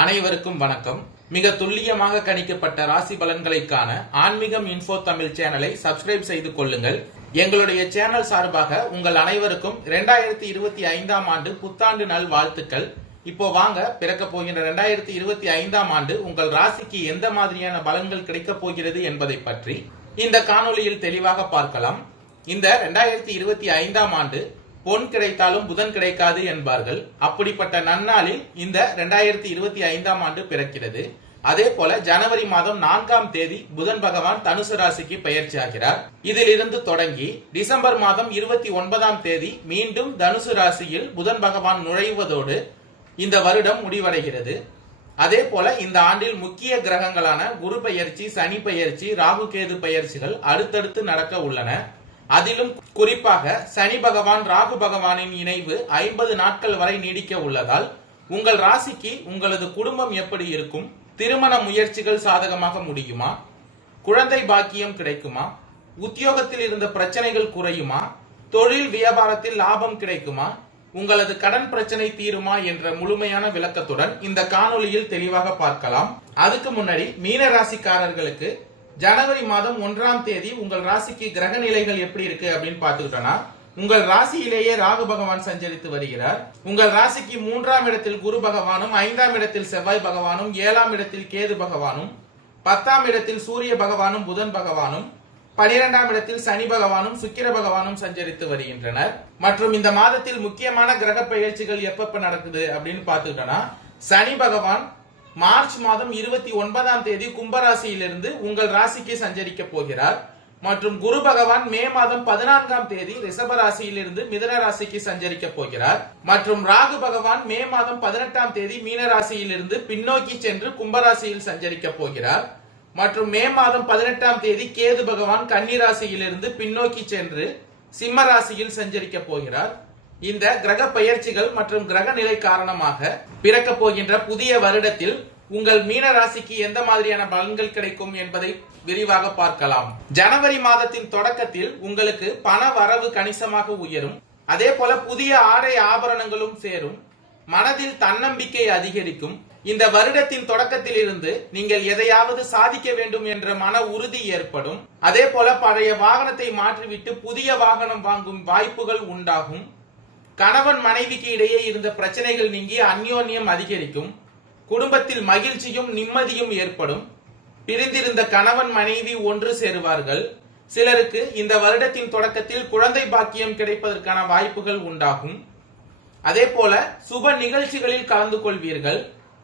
அனைவருக்கும் வணக்கம். மிக துல்லியமாக கணிக்கப்பட்ட ராசி பலன்களை காண ஆன்மீகம் இன்ஃபோ தமிழ் சேனலை சப்ஸ்கிரைப் செய்து கொள்ளுங்கள். எங்களுடைய சேனல் சார்பாக உங்கள் அனைவருக்கும் 2025ஆம் ஆண்டு புத்தாண்டு நல் வாழ்த்துக்கள். இப்போ வாங்க, பிறக்க போகின்ற 2025ஆம் ஆண்டு உங்கள் ராசிக்கு எந்த மாதிரியான பலன்கள் கிடைக்கப் போகிறது என்பதை பற்றி இந்த காணொளியில் தெளிவாக பார்க்கலாம். இந்த 2025ஆம் ஆண்டு பொன் கிடைத்தாலும் புதன் கிடைக்காது என்பார்கள். அப்படிப்பட்ட நன்னாளில் இந்த 2025ஆம் ஆண்டு பிறக்கிறது. அதே போல ஜனவரி மாதம் 4ஆம் தேதி புதன் பகவான் தனுசு ராசிக்கு பயிற்சி ஆகிறார். இதிலிருந்து தொடங்கி டிசம்பர் மாதம் 29ஆம் தேதி மீண்டும் தனுசு ராசியில் புதன் பகவான் நுழைவதோடு இந்த வருடம் முடிவடைகிறது. அதே போல இந்த ஆண்டில் முக்கிய கிரகங்களான குரு பயிற்சி, சனி பயிற்சி, ராகு கேது பயிற்சிகள் அடுத்தடுத்து நடக்க உள்ளன. அதிலும் குறிப்பாக சனி பகவான் ராகு பகவானின் இணைவு 50 நாட்கள் வரை நீடிக்க உள்ளதால் உங்கள் ராசிக்கு உங்களது குடும்பம் எப்படி இருக்கும்? திருமண முயற்சிகள் சாதகமாக முடியுமா? குழந்தை பாக்கியம் கிடைக்குமா? உத்தியோகத்தில் இருந்த பிரச்சனைகள் குறையுமா? தொழில் வியாபாரத்தில் லாபம் கிடைக்குமா? உங்களது கடன் பிரச்சனை தீருமா என்ற முழுமையான விளக்கத்துடன் இந்த காணொளியில் தெளிவாக பார்க்கலாம். அதுக்கு முன்னாடி மீன ராசிக்காரர்களுக்கு ஜனவரி மாதம் 1ஆம் தேதி உங்கள் ராசிக்கு கிரக நிலைகள் எப்படி இருக்கு அப்படின்னு பாத்துக்கிட்டோம்னா, உங்கள் ராசியிலேயே ராகு பகவான் சஞ்சரித்து வருகிறார். உங்கள் ராசிக்கு 3ஆம் இடத்தில் குரு பகவானும், 5ஆம் இடத்தில் செவ்வாய் பகவானும், 7ஆம் இடத்தில் கேது பகவானும், 10ஆம் இடத்தில் சூரிய பகவானும் புதன் பகவானும், 12ஆம் இடத்தில் சனி பகவானும் சுக்கிர பகவானும் சஞ்சரித்து வருகின்றனர். மற்றும் இந்த மாதத்தில் முக்கியமான கிரக பயிற்சிகள் எப்ப நடக்குது அப்படின்னு பாத்துக்கிட்டோம்னா, சனி பகவான் மார்ச் மாதம் 29ஆம் தேதி கும்பராசியிலிருந்து உங்கள் ராசிக்கு சஞ்சரிக்க போகிறார். மற்றும் குரு பகவான் மே மாதம் 14ஆம் தேதி ரிஷப ராசியிலிருந்து மிதுன ராசிக்கு சஞ்சரிக்க போகிறார். மற்றும் ராகு பகவான் மே மாதம் 18ஆம் தேதி மீன ராசியிலிருந்து பின்னோக்கி சென்று கும்பராசியில் சஞ்சரிக்க போகிறார். மற்றும் மே மாதம் 18ஆம் தேதி கேது பகவான் கன்னி ராசியிலிருந்து பின்னோக்கி சென்று சிம்ம ராசியில் சஞ்சரிக்க போகிறார். இந்த கிரக பயிற்சிகள் மற்றும் கிரக நிலை காரணமாக பிறக்க போகின்ற புதிய வருடத்தில் உங்கள் மீன ராசிக்கு எந்த மாதிரியான பலன்கள் கிடைக்கும் என்பதை விரிவாக பார்க்கலாம். ஜனவரி மாதத்தின் தொடக்கத்தில் உங்களுக்கு பண வரவு கணிசமாக உயரும். அதே போல புதிய ஆடை ஆபரணங்களும் சேரும். மனதில் தன்னம்பிக்கை அதிகரிக்கும். இந்த வருடத்தின் தொடக்கத்தில் இருந்து நீங்கள் எதையாவது சாதிக்க வேண்டும் என்ற மன உறுதி ஏற்படும். அதே போல பழைய வாகனத்தை மாற்றிவிட்டு புதிய வாகனம் வாங்கும் வாய்ப்புகள் உண்டாகும். கணவன் மனைவிக்கு இடையே இருந்த பிரச்சனைகள் நீங்கி அந்யோன்யம் அதிகரிக்கும். குடும்பத்தில் மகிழ்ச்சியும் நிம்மதியும் ஏற்படும். பிரிந்திருந்த கணவன் மனைவி ஒன்று சேருவார்கள். சிலருக்கு இந்த வருடத்தின் தொடக்கத்தில் குழந்தை பாக்கியம் கிடைப்பதற்கான வாய்ப்புகள் உண்டாகும். அதே போல சுப நிகழ்ச்சிகளில் கலந்து கொள்வீர்கள்.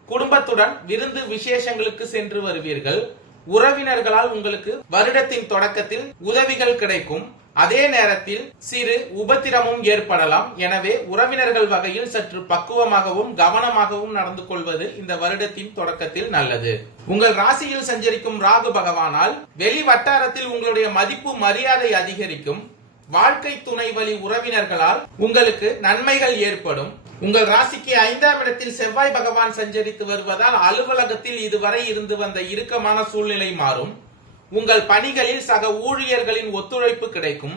குடும்பத்துடன் விருந்து விசேஷங்களுக்கு சென்று வருவீர்கள். உறவினர்களால் உங்களுக்கு வருடத்தின் தொடக்கத்தில் உதவிகள் கிடைக்கும். அதே நேரத்தில் சிறு உபத்திரமும் ஏற்படலாம். எனவே உறவினர்கள் வகையில் சற்று பக்குவமாகவும் கவனமாகவும் நடந்து கொள்வது இந்த வருடத்தின் தொடக்கத்தில் நல்லது. உங்கள் ராசியில் சஞ்சரிக்கும் ராகு பகவானால் வெளி வட்டாரத்தில் உங்களுடைய மதிப்பு மரியாதை அதிகரிக்கும். வாழ்க்கை துணை வழி உறவினர்களால் உங்களுக்கு நன்மைகள் ஏற்படும். உங்கள் ராசிக்கு 5ஆம் இடத்தில் செவ்வாய் பகவான் சஞ்சரித்து வருவதால் அலுவலகத்தில் இதுவரை இருந்து வந்த இறுக்கமான சூழ்நிலை மாறும். உங்கள் பணிகளில் சக ஊழியர்களின் ஒத்துழைப்பு கிடைக்கும்.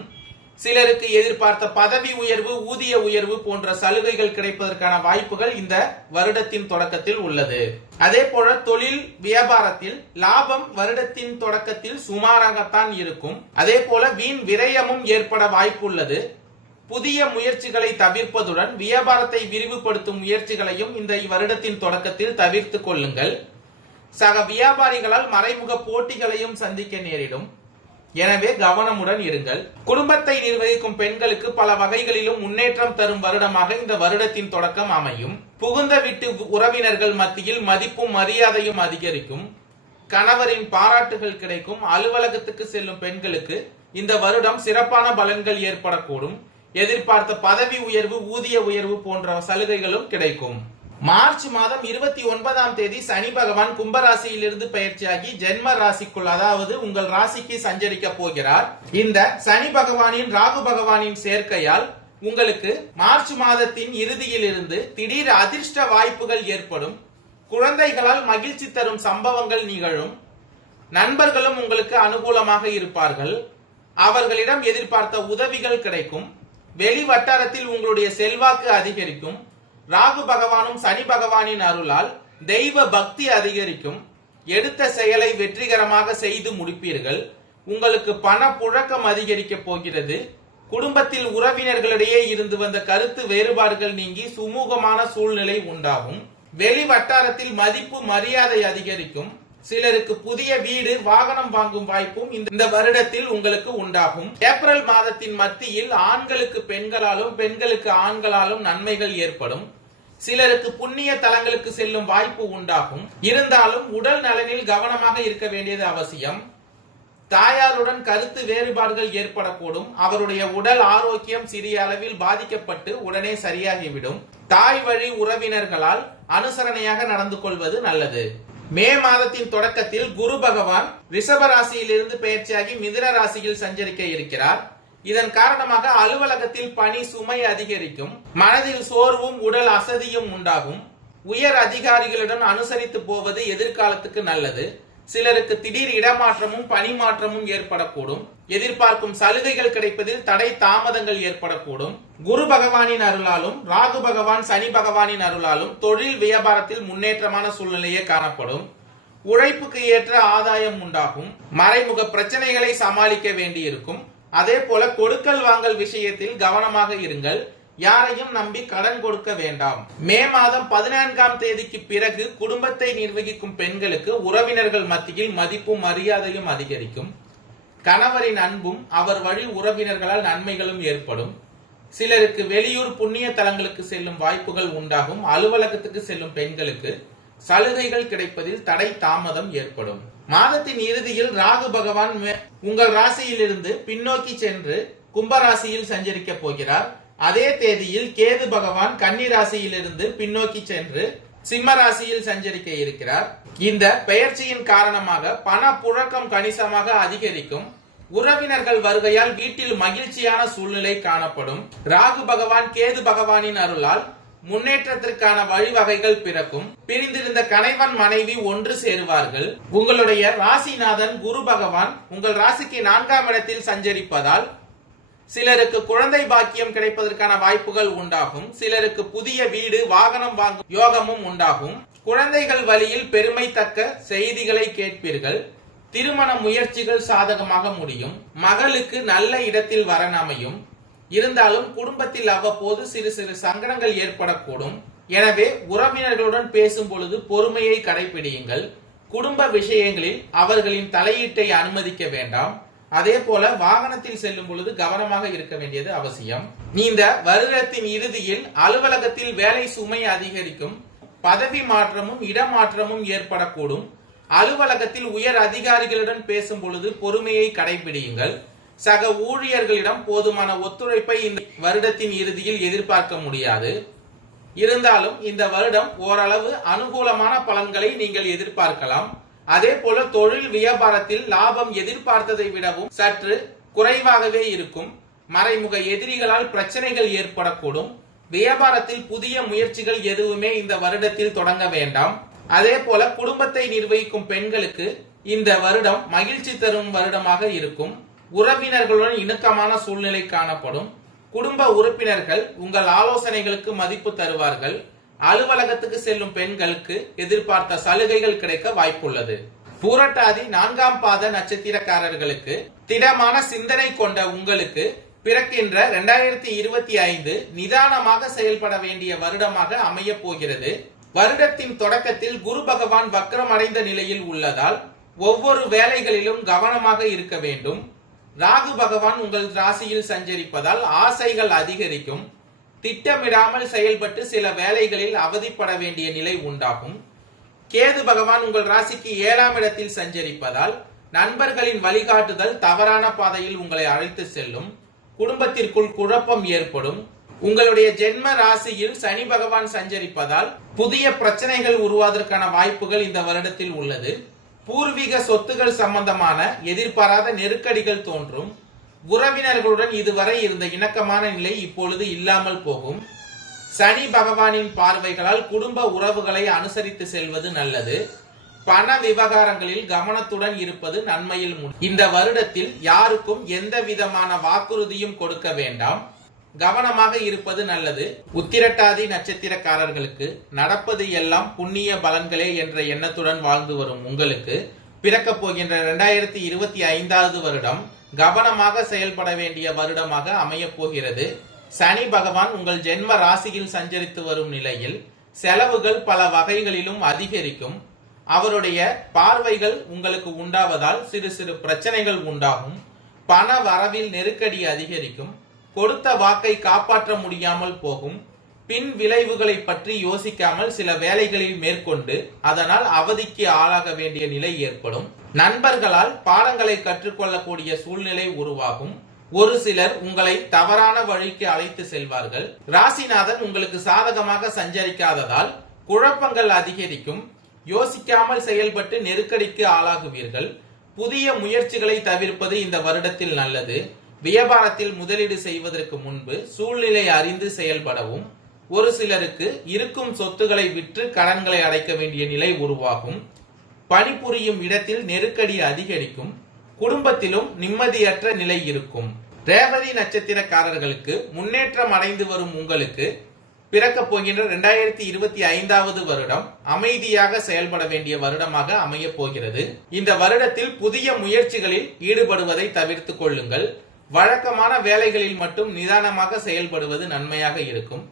சிலருக்கு எதிர்பார்த்த பதவி உயர்வு, ஊதிய உயர்வு போன்ற சலுகைகள் கிடைப்பதற்கான வாய்ப்புகள் இந்த வருடத்தின் தொடக்கத்தில் உள்ளது. அதே போல தொழில் வியாபாரத்தில் லாபம் வருடத்தின் தொடக்கத்தில் சுமாராகத்தான் இருக்கும். அதே போல வீண் விரயமும் ஏற்பட வாய்ப்புள்ளது. புதிய முயற்சிகளை தவிர்ப்பதுடன் வியாபாரத்தை விரிவுபடுத்தும் முயற்சிகளையும் இந்த வருடத்தின் தொடக்கத்தில் தவிர்த்து கொள்ளுங்கள். சக வியாபாரிகளால் மறைமுக போட்டிகளையும் சந்திக்க நேரிடும். எனவே கவனமுடன் இருங்கள். குடும்பத்தை நிர்வகிக்கும் பெண்களுக்கு பல வகைகளிலும் முன்னேற்றம் தரும் வருடமாக இந்த வருடத்தின் தொடக்கம் அமையும். புகுந்த வீட்டு உறவினர்கள் மத்தியில் மதிப்பும் மரியாதையும் அதிகரிக்கும். கணவரின் பாராட்டுகள் கிடைக்கும். அலுவலகத்துக்கு செல்லும் பெண்களுக்கு இந்த வருடம் சிறப்பான பலன்கள் ஏற்படக்கூடும். எதிர்பார்த்த பதவி உயர்வு, ஊதிய உயர்வு போன்ற சலுகைகளும் கிடைக்கும். மார்ச் மாதம் 29ஆம் தேதி சனி பகவான் கும்பராசியிலிருந்து பயிற்சியாகி ஜென்ம ராசிக்குள், அதாவது உங்கள் ராசிக்கு சஞ்சரிக்க போகிறார். இந்த சனி பகவானின் ராகு பகவானின் சேர்க்கையால் உங்களுக்கு மார்ச் மாதத்தின் இறுதியில் இருந்து திடீர் அதிர்ஷ்ட வாய்ப்புகள் ஏற்படும். குழந்தைகளால் மகிழ்ச்சி தரும் சம்பவங்கள் நிகழும். நண்பர்களும் உங்களுக்கு அனுகூலமாக இருப்பார்கள். அவர்களிடம் எதிர்பார்த்த உதவிகள் கிடைக்கும். வெளி வட்டாரத்தில் உங்களுடைய செல்வாக்கு அதிகரிக்கும். ராகு பகவானும் சனி பகவானின் அருளால் தெய்வ பக்தி அதிகரிக்கும். எடுத்த செயலை வெற்றிகரமாக செய்து முடிப்பீர்கள். உங்களுக்கு பண புழக்கம் அதிகரிக்க போகிறது. குடும்பத்தில் உறவினர்களிடையே இருந்து வந்த கருத்து வேறுபாடுகள் நீங்கி சுமூகமான சூழ்நிலை உண்டாகும். வெளி வட்டாரத்தில் மதிப்பு மரியாதை அதிகரிக்கும். சிலருக்கு புதிய வீடு வாகனம் வாங்கும் வாய்ப்பும் இந்த வருடத்தில் உங்களுக்கு உண்டாகும். ஏப்ரல் மாதத்தின் மத்தியில் ஆண்களுக்கு பெண்களாலும் பெண்களுக்கு ஆண்களாலும் நன்மைகள் ஏற்படும். சிலருக்கு புண்ணிய தலங்களுக்கு செல்லும் வாய்ப்பு உண்டாகும். இருந்தாலும் உடல் நலனில் கவனமாக இருக்க வேண்டியது அவசியம். தாயாருடன் கருத்து வேறுபாடுகள் ஏற்படக்கூடும். அவருடைய உடல் ஆரோக்கியம் சிறிய அளவில் பாதிக்கப்பட்டு உடனே சரியாகிவிடும். தாய் வழி உறவினர்களால் அனுசரணையாக நடந்து கொள்வது நல்லது. மே மாதத்தின் தொடக்கத்தில் குரு பகவான் ரிஷப ராசியிலிருந்து பெயர்ச்சியாகி மிதுன ராசியில் சஞ்சரிக்க இருக்கிறார். இதன் காரணமாக அலுவலகத்தில் பணி சுமை அதிகரிக்கும். மனதில் சோர்வும் உடல் அசதியும் உண்டாகும். உயர் அதிகாரிகளுடன் அனுசரித்து போவது எதிர்காலத்துக்கு நல்லது. சிலருக்கு திடீர் இடமாற்றமும் பணி மாற்றமும் ஏற்படக்கூடும். எதிர்பார்க்கும் சலுகைகள் கிடைப்பதில் தடை தாமதங்கள் ஏற்படக்கூடும். குரு பகவானின் அருளாலும் ராகு பகவான் சனி பகவானின் அருளாலும் தொழில் வியாபாரத்தில் முன்னேற்றமான சூழ்நிலையே காணப்படும். உழைப்புக்கு ஏற்ற ஆதாயம் உண்டாகும். மறைமுக பிரச்சனைகளை சமாளிக்க வேண்டியிருக்கும். அதே போல கொடுக்கல் வாங்கல் விஷயத்தில் கவனமாக இருங்கள். யாரையும் நம்பி கடன் கொடுக்க வேண்டாம். மே மாதம் 14ஆம் தேதிக்கு பிறகு குடும்பத்தை நிர்வகிக்கும் பெண்களுக்கு உறவினர்கள் மத்தியில் மதிப்பும் மரியாதையும் அதிகரிக்கும். கணவரின் அன்பும் அவர் வழி உறவினர்களால் நன்மைகளும் ஏற்படும். சிலருக்கு வெளியூர் புண்ணிய தலங்களுக்கு செல்லும் வாய்ப்புகள் உண்டாகும். அலுவலகத்துக்கு செல்லும் பெண்களுக்கு சலுகைகள் கிடைப்பதில் தடை தாமதம் ஏற்படும். மாதத்தின் இறுதியில் ராகு பகவான் உங்கள் ராசியிலிருந்து பின்னோக்கி சென்று கும்பராசியில் சஞ்சரிக்க போகிறார். அதே தேதியில் கேது பகவான் கன்னி ராசியிலிருந்து பின்னோக்கி சென்று சிம்ம ராசியில் சஞ்சரிக்க இருக்கிறார். இந்த பெயர்ச்சியின் காரணமாக பண புழக்கம் கணிசமாக அதிகரிக்கும். உறவினர்கள் வருகையால் வீட்டில் மகிழ்ச்சியான சூழ்நிலை காணப்படும். ராகு பகவான் கேது பகவானின் அருளால் முன்னேற்றத்திற்கான வழிவகைகள் பிறக்கும். பிரிந்திருந்த கணவன் மனைவி ஒன்று சேருவார்கள். உங்களுடைய ராசிநாதன் குரு பகவான் உங்கள் ராசிக்கு 4ஆம் இடத்தில் சஞ்சரிப்பதால் சிலருக்கு குழந்தை பாக்கியம் கிடைப்பதற்கான வாய்ப்புகள் உண்டாகும். சிலருக்கு புதிய வீடு வாகனம் வாங்கும் யோகமும் உண்டாகும். குழந்தைகள் வழியில் பெருமை தக்க செய்திகளை கேட்பீர்கள். திருமண முயற்சிகள் சாதகமாக முடியும். மகளுக்கு நல்ல இடத்தில் வரன் அமையும். இருந்தாலும் குடும்பத்தில் அவ்வப்போது சிறு சிறு சங்கடங்கள் ஏற்படக்கூடும். எனவே உறவினர்களுடன் பேசும் பொழுது பொறுமையை கடைபிடியுங்கள். குடும்ப விஷயங்களில் அவர்களின் தலையீட்டை அனுமதிக்க வேண்டாம். அதே போல வாகனத்தில் செல்லும் பொழுது கவனமாக இருக்க வேண்டியது அவசியம். இந்த வருடத்தின் இறுதியில் அலுவலகத்தில் வேலை சுமை அதிகரிக்கும். பதவி மாற்றமும் இடமாற்றமும் ஏற்படக்கூடும். அலுவலகத்தில் உயர் அதிகாரிகளுடன் பேசும் பொழுது பொறுமையை கடைபிடியுங்கள். சக ஊழியர்களிடம் போதுமான ஒத்துழைப்பை இந்த வருடத்தின் இறுதியில் எதிர்பார்க்க முடியாது. இருந்தாலும் இந்த வருடம் ஓரளவு அனுகூலமான பலன்களை நீங்கள் எதிர்பார்க்கலாம். அதே போல தொழில் வியாபாரத்தில் லாபம் எதிர்பார்த்ததை விடவும் சற்று குறைவாகவே இருக்கும். மறைமுக எதிரிகளால் பிரச்சனைகள் ஏற்படக்கூடும். வியாபாரத்தில் புதிய முயற்சிகள் எதுவுமே இந்த வருடத்தில் தொடங்க வேண்டாம். அதே போல குடும்பத்தை நிர்வகிக்கும் பெண்களுக்கு இந்த வருடம் மகிழ்ச்சி தரும் வருடமாக இருக்கும். உறவினர்களுடன் இணக்கமான சூழ்நிலை காணப்படும். குடும்ப உறுப்பினர்கள் உங்கள் ஆலோசனைகளுக்கு மதிப்பு தருவார்கள். அலுவலகத்துக்கு செல்லும் பெண்களுக்கு எதிர்பார்த்த சலுகைகள் கிடைக்க வாய்ப்புள்ளது. பூரட்டாதி 4ஆம் பாத நட்சத்திரக்காரர்களுக்கு திடமான சிந்தனை கொண்ட உங்களுக்கு பிறக்கின்ற 2025 நிதானமாக செயல்பட வேண்டிய வருடமாக அமைய போகிறது. வருடத்தின் தொடக்கத்தில் குரு பகவான் வக்ரம் அடைந்த நிலையில் உள்ளதால் ஒவ்வொரு வேலைகளிலும் கவனமாக இருக்க வேண்டும். ராகு பகவான் உங்கள் ராசியில் சஞ்சரிப்பதால் ஆசைகள் அதிகரிக்கும். திட்டமிடாமல் செயல்பட்டு சில வேலைகளில் அவதிப்பட வேண்டிய நிலை உண்டாகும். கேது பகவான் உங்கள் ராசிக்கு 7ஆம் இடத்தில் சஞ்சரிப்பதால் நண்பர்களின் வழிகாட்டுதல் தவறான பாதையில் உங்களை அழைத்து செல்லும். குடும்பத்திற்குள் குழப்பம் ஏற்படும். உங்களுடைய ஜென்ம ராசியில் சனி பகவான் சஞ்சரிப்பதால் புதிய பிரச்சனைகள் உருவாவதற்கான வாய்ப்புகள் இந்த வருடத்தில் உள்ளது. பூர்வீக சொத்துகள் சம்பந்தமான எதிர்பாராத நெருக்கடிகள் தோன்றும். உறவினர்களுடன் இதுவரை இருந்த இணக்கமான நிலை இப்பொழுது இல்லாமல் போகும். சனி பகவானின் பார்வைகளால் குடும்ப உறவுகளை அனுசரித்து செல்வது நல்லது. பண விவகாரங்களில் கவனத்துடன் இருப்பது நன்மையில் முடியும். இந்த வருடத்தில் யாருக்கும் எந்த விதமான வாக்குறுதியும் கொடுக்க வேண்டாம். கவனமாக இருப்பது நல்லது. உத்திரட்டாதி நட்சத்திரக்காரர்களுக்கு நடப்பது எல்லாம் புண்ணிய பலன்களே என்ற எண்ணத்துடன் வாழ்ந்து வரும் உங்களுக்கு பிறக்க போகின்ற 2025வது வருடம் கவனமாக செயல்பட வேண்டிய வருடமாக அமையப் போகிறது. சனி பகவான் உங்கள் ஜென்ம ராசியில் சஞ்சரித்து வரும் நிலையில் செலவுகள் பல வகைகளிலும் அதிகரிக்கும். அவருடைய பார்வைகள் உங்களுக்கு உண்டாவதால் சிறு சிறு பிரச்சனைகள் உண்டாகும். பண வரவில் நெருக்கடி அதிகரிக்கும். கொடுத்த வாக்கை காப்பாற்ற முடியாமல் போகும். பின் விளைவுகளை பற்றி யோசிக்காமல் சில வேலைகளில் மேற்கொண்டு அதனால் அவதிக்கு ஆளாக வேண்டிய நிலை ஏற்படும். நண்பர்களால் பாடங்களை கற்றுக்கொள்ளக்கூடிய சூழ்நிலை உருவாகும். ஒரு சிலர் உங்களை தவறான வழிக்கு அழைத்து செல்வார்கள். ராசிநாதன் உங்களுக்கு சாதகமாக சஞ்சரிக்காததால் குழப்பங்கள் அதிகரிக்கும். யோசிக்காமல் செயல்பட்டு நெருக்கடிக்கு ஆளாகுவீர்கள். புதிய முயற்சிகளை தவிர்ப்பது இந்த வருடத்தில் நல்லது. வியாபாரத்தில் முதலீடு செய்வதற்கு முன்பு சூழ்நிலை அறிந்து செயல்படவும். ஒரு சிலருக்கு இருக்கும் சொத்துக்களை விற்று கடன்களை அடைக்க வேண்டிய நிலை உருவாகும். பணிபுரியும் இடத்தில் நெருக்கடி அதிகரிக்கும். குடும்பத்திலும் நிம்மதியற்ற நிலை இருக்கும். ரேவதி நட்சத்திரக்காரர்களுக்கு முன்னேற்றம் அடைந்து வரும் உங்களுக்கு பிறக்க போகின்ற 2025வது வருடம் அமைதியாக செயல்பட வேண்டிய வருடமாக அமைய போகிறது. இந்த வருடத்தில் புதிய முயற்சிகளில் ஈடுபடுவதை தவிர்த்து கொள்ளுங்கள். வழக்கமான வேலைகளில் மட்டும் நிதானமாக செயல்படுவது நன்மையாக இருக்கும்.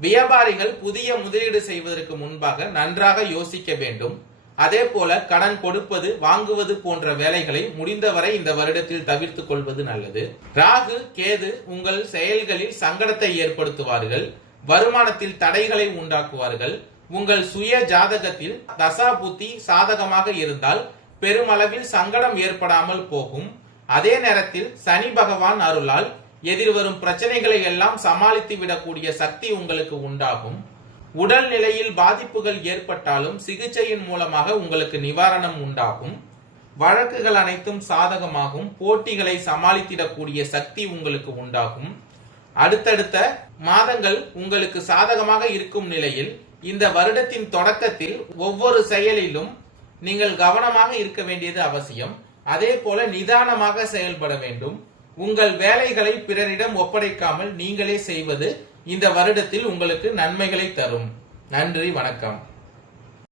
வியாபாரிகள் புதிய முதலீடு செய்வதற்கு முன்பாக நன்றாக யோசிக்க வேண்டும். அதே போல கடன் கொடுப்பது வாங்குவது போன்ற வேலைகளை முடிந்தவரை இந்த வருடத்தில் தவிர்த்துக் கொள்வது நல்லது. ராகு கேது உங்கள் செயல்களில் சங்கடத்தை ஏற்படுத்துவார்கள். வருமானத்தில் தடைகளை உண்டாக்குவார்கள். உங்கள் சுய ஜாதகத்தில் தசா புத்தி சாதகமாக இருந்தால் பெருமளவில் சங்கடம் ஏற்படாமல் போகும். அதே நேரத்தில் சனி பகவான் அருளால் எதிர்வரும் பிரச்சனைகளை எல்லாம் சமாளித்து விடக்கூடிய சக்தி உங்களுக்கு உண்டாகும். உடல் நிலையில் பாதிப்புகள் ஏற்பட்டாலும் சிகிச்சையின் மூலமாக உங்களுக்கு நிவாரணம் உண்டாகும். வழக்குகள் அனைத்தும் சாதகமாகும். போட்டிகளை சமாளித்திடக்கூடிய சக்தி உங்களுக்கு உண்டாகும். அடுத்தடுத்த மாதங்கள் உங்களுக்கு சாதகமாக இருக்கும் நிலையில் இந்த வருடத்தின் தொடக்கத்தில் ஒவ்வொரு செயலிலும் நீங்கள் கவனமாக இருக்க வேண்டியது அவசியம். அதே போல நிதானமாக செயல்பட வேண்டும். உங்கள் வேலைகளை பிறரிடம் ஒப்படைக்காமல் நீங்களே செய்வது இந்த வருடத்தில் உங்களுக்கு நன்மைகளை தரும். நன்றி, வணக்கம்.